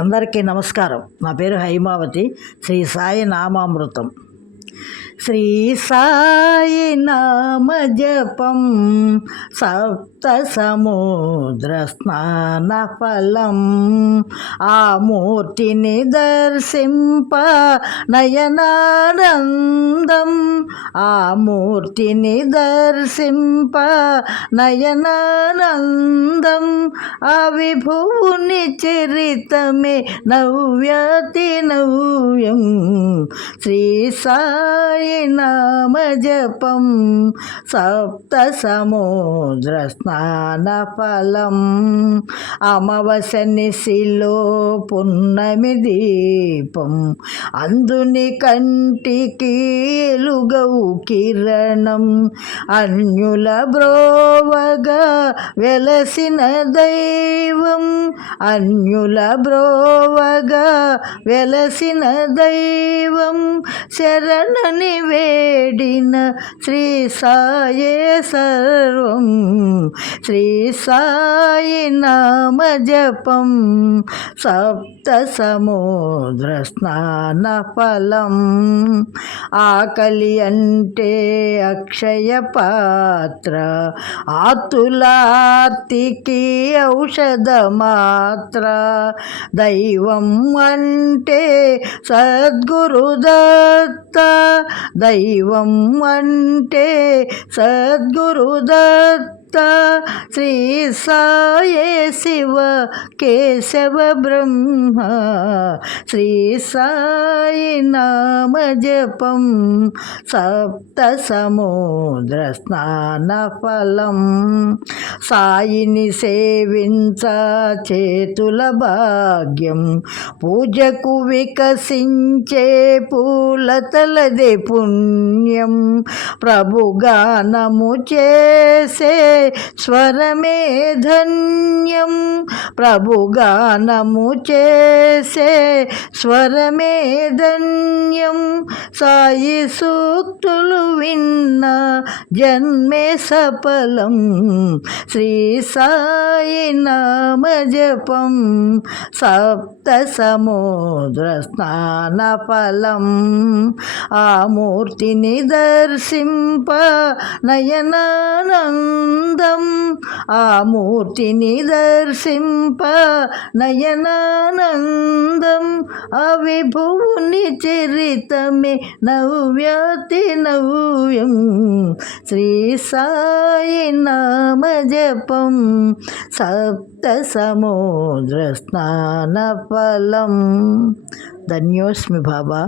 అందరికీ నమస్కారం. నా పేరు హైమావతి. శ్రీ సాయి నామామృతం. శ్రీ సాయి నామ జపం సప్త సముద్ర స్నాన ఫలం. ఆ మూర్తిని దర్శింప నయనానందం. ఆ మూర్తిని దర్శింప నయనానందం. ఆ విభువుని చరితమే నవ్యాతి నవ్యం. శ్రీ సాయి నామ జపం సప్త సముద్ర స్నాన ఫలం. అమావాస్య నిశిలో పున్నమి దీపం, అందుని కంటికి ఎలుగవు కిరణం. అన్యుల బ్రోవగా వెలసిన దైవం, అన్యుల బ్రోవగా వెలసిన దైవం. శరణని వేడిన శ్రీ సాయే సర్వం. శ్రీ సాయి నామ జపం సప్త సముద్ర స్నాన ఫలం. ఆకలి అంటే అక్షయ పాత్ర, ఆతులార్తికి ఔషధ మాత్ర. దైవం అంటే సద్గురుదత్త, దైవం అంటే సద్గురుదత్త. శ్రీ సాయే శివ కేశవ బ్రహ్మ. శ్రీ సాయి నామ జపం సప్త సముద్ర స్నాన ఫలం. సాయిని సేవించ చేతుల భాగ్యం, పూజకు వికసించే పూలతలదే పుణ్యం. ప్రభుగానము చేసే స్వరమే ధన్యం. ప్రభుగానము చేసే స్వరమే ధన్యం. సాయి సూక్తులు విన్న జన్మే సఫలం. శ్రీ సాయి నామ జపం సప్త సముద్ర స్నాన ఫలం. ఆ మూర్తిని దర్శింప నయనానందం. ఆ మూర్తిని దర్శింప నయనానందం. ఆ విభువుని చరితమే నవ్యాతి నవ్యం. శ్రీ సాయి నామ జపం సప్త సముద్ర స్నాన ఫలం. ధన్యోస్మి బాబా.